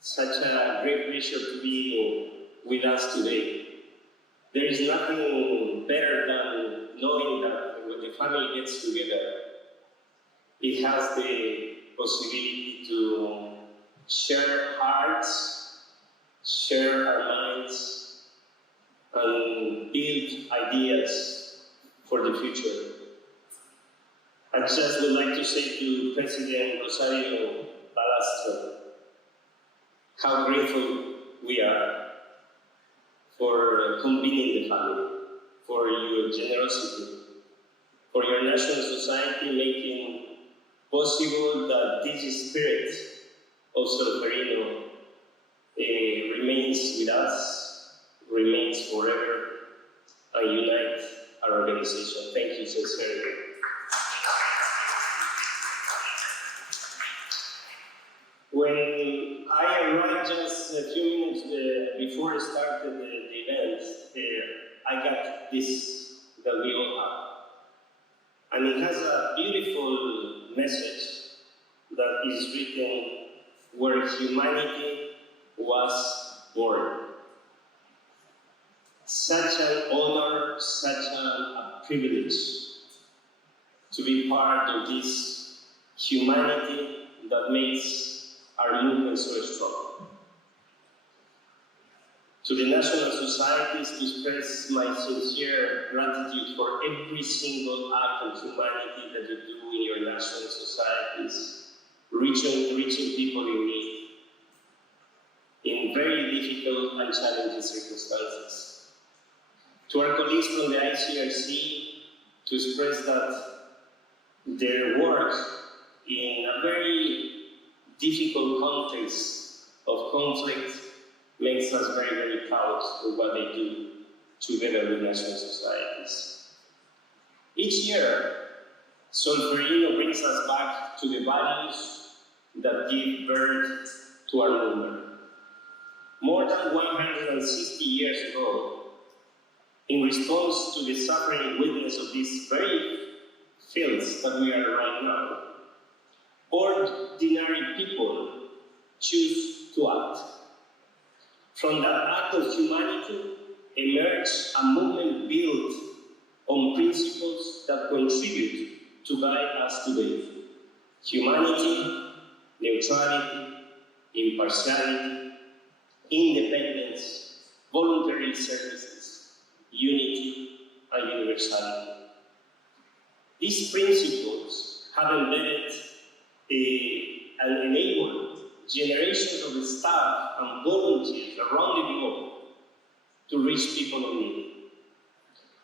Such a great pleasure to be with us today. There is nothing better than knowing that when the family gets together, it has the possibility to share hearts, share our minds, and build ideas for the future. I just would like to say to President Rosario Balastro how grateful we are for convening the family, for your generosity, for your national society making possible that this spirit of Solferino remains with us, remains forever, and unite our organization. Thank you sincerely. When I arrived just a few minutes before I started the event, I got this that we all have. And it has a beautiful message that is written where humanity was born. Such an honor, such a privilege to be part of this humanity that makes our movement so strong. To the national societies, to express my sincere gratitude for every single act of humanity that you do in your national societies, reaching people in need, in very difficult and challenging circumstances. To our colleagues from the IFRC, to express that their work in a very difficult context of conflict makes us very, very proud of what they do together with national societies. Each year, Solferino brings us back to the values that give birth to our movement. More than 160 years ago, in response to the suffering witness of these very fields that we are right now, ordinary people choose to act. From that act of humanity emerged a movement built on principles that contribute to guide us today. Humanity, neutrality, impartiality, independence, voluntary services, unity, and universality. These principles have embedded and enabled generations of staff and volunteers around the globe to reach people in need,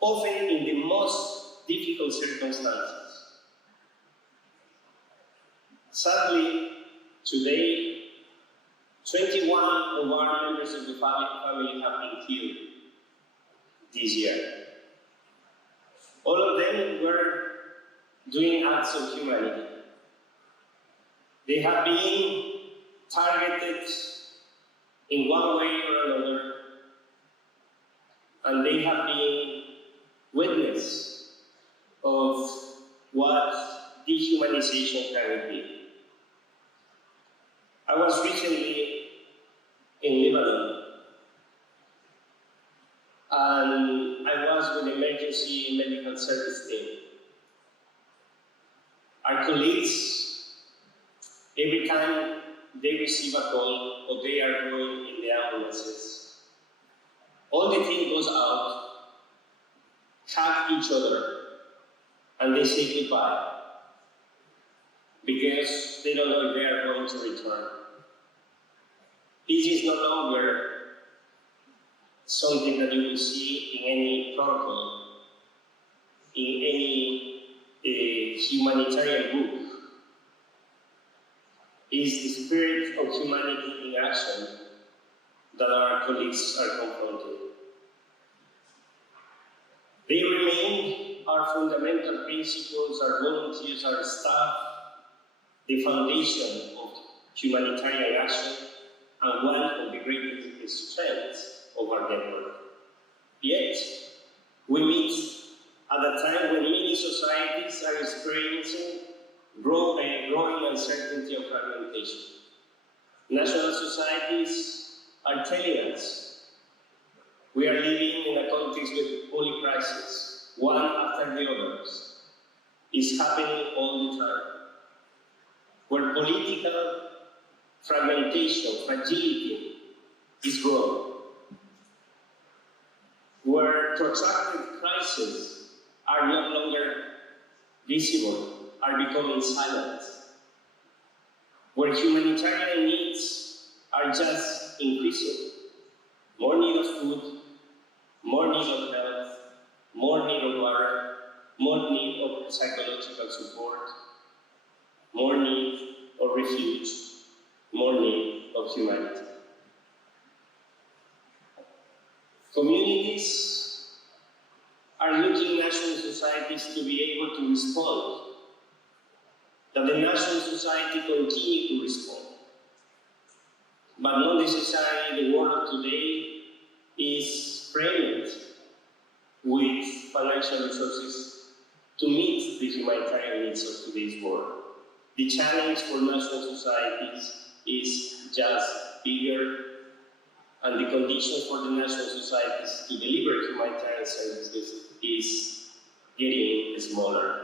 often in the most difficult circumstances. Sadly, today, 21 of our members of the family have been killed this year. All of them were doing acts of humanity. They have been targeted in one way or another, and they have been witness of what dehumanization can be. I was recently in Lebanon, and I was with the emergency medical service team. Our colleagues, every time they receive a call or they are going in the ambulances, all the team goes out, hug each other, and they say goodbye because they don't know if they are going to return. This is no longer something that you will see in any protocol, in any humanitarian book. Is the spirit of humanity in action that our colleagues are confronting. They remain our fundamental principles, our volunteers, our staff, the foundation of humanitarian action, and one of the greatest strengths of our network. Yet, we meet at a time when many societies are experiencing growing uncertainty of fragmentation. National societies are telling us we are living in a context with poly crises, one after the others. It's happening all the time, where political fragmentation, fragility is growing, where protracted crises are no longer visible, are becoming silent, where humanitarian needs are just increasing. More need of food, more need of health, more need of water, more need of psychological support, more need of refuge, more need of humanity. Communities are looking national societies to be able to respond, that the national society continue to respond. But not necessarily the world of today is framed with financial resources to meet the humanitarian needs of today's world. The challenge for national societies is just bigger, and the conditions for the national societies to deliver humanitarian services is getting smaller.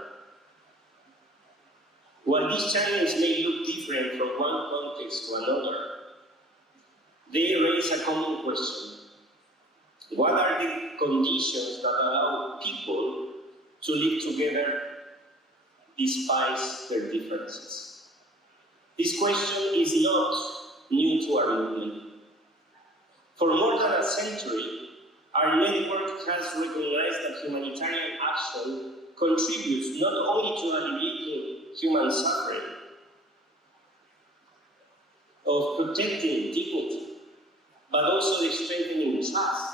While these challenges may look different from one context to another, they raise a common question. What are the conditions that allow people to live together despite their differences? This question is not new to our movement. For more than a century, our network has recognized that humanitarian action contributes not only to alleviating human suffering, of protecting dignity, but also the strengthening trust,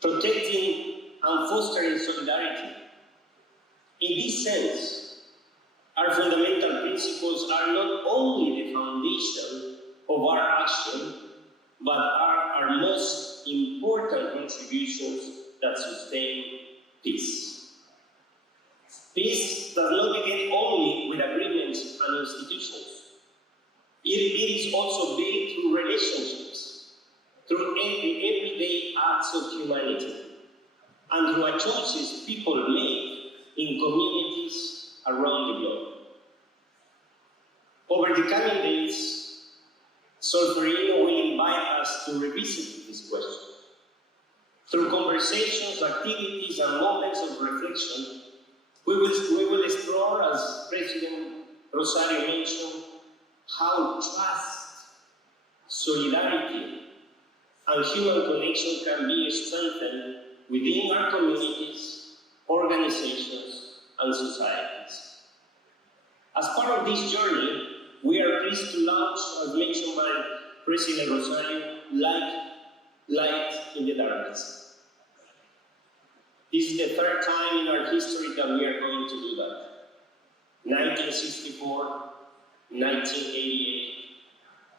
protecting and fostering solidarity. In this sense, our fundamental principles are not only the foundation of our action, but are our most important contributions that sustain peace. Peace does not begin only with agreements and institutions. It is also built through relationships, through everyday acts of humanity, and through choices people make in communities around the globe. Over the coming days, Solferino will invite us to revisit this question. Through conversations, activities, and moments of reflection, we will explore, as President Rosario mentioned, how trust, solidarity, and human connection can be strengthened within our communities, organizations, and societies. As part of this journey, we are pleased to launch, as mentioned by President Rosario, Light in the Darkness. This is the third time in our history that we are going to do that. 1964, 1988,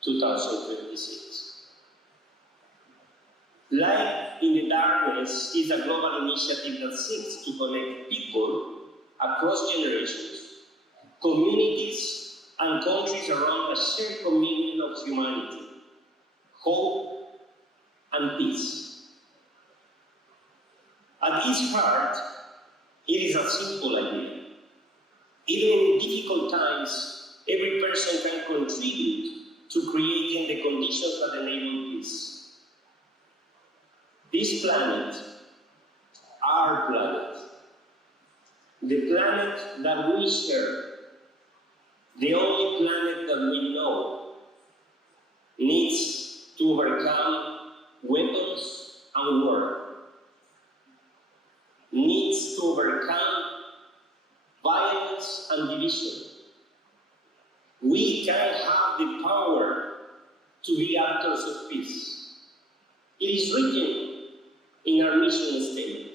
2026. Light in the Darkness is a global initiative that seeks to connect people across generations, communities, and countries around a shared communion of humanity, hope, and peace. At its heart, it is a simple idea. Even in difficult times, every person can contribute to creating the conditions that enable peace. This planet, our planet, the planet that we share, the only planet that we know, needs to overcome weapons and war, needs to overcome violence and division. We can have the power to be actors of peace. It is written in our mission statement.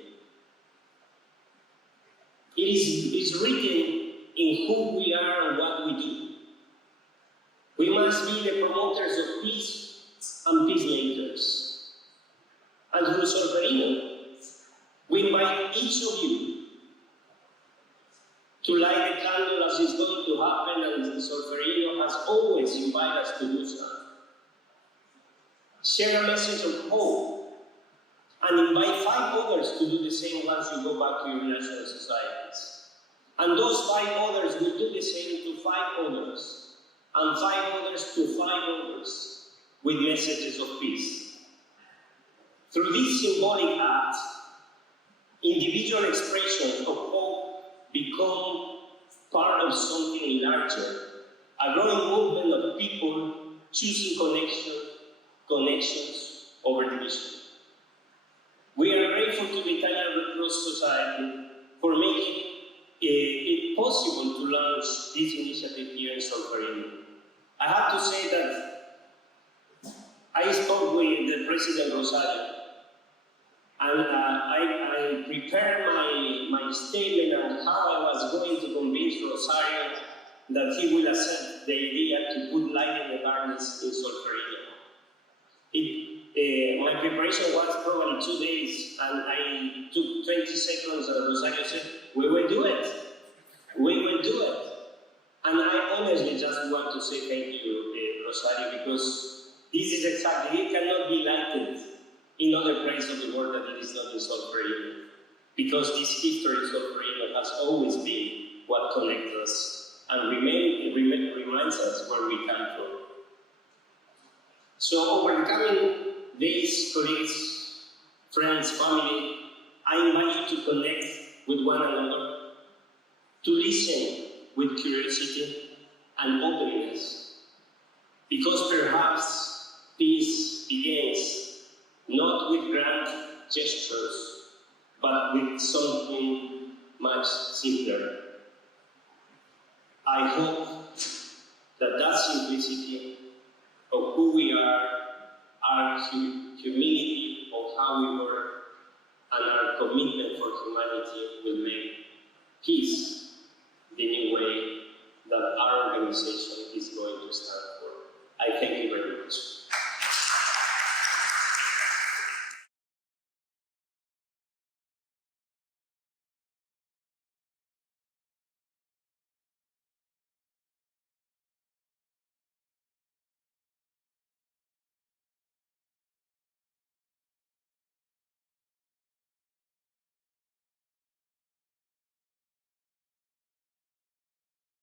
It is written in who we are and what we do. We must be the promoters of peace and peacemakers. And through Solferino, we invite each of you to light the candle as is going to happen, and Solferino has always invited us share a message of hope, and invite 5 others to do the same once you go back to your national societies. And those 5 others will do the same to 5 others, and 5 others to 5 others, with messages of peace. Through this symbolic act, individual expressions of hope become part of something larger, a growing movement of people choosing connections over division. We are grateful to the Italian Red Cross Society for making it possible to launch this initiative here in Solferino. I have to say that I spoke with the President Rosario, and I prepared my statement on how I was going to convince Rosario that he will accept the idea to put light in the darkness in Solferino. My preparation was probably 2 days, and I took 20 seconds, and Rosario said, "We will do it. We will do it." And I honestly just want to say thank you, Rosario, because this is exactly, it cannot be lighted in other places of the world that it is not in Solferino, because this history of Solferino has always been what connects us and reminds us where we come from. So over the coming days, colleagues, friends, family, I invite you to connect with one another, to listen with curiosity and openness, because perhaps peace begins not with grand gestures, but with something much simpler. I hope that that simplicity of who we are, our humility of how we work, and our commitment for humanity will make peace the new way that our organization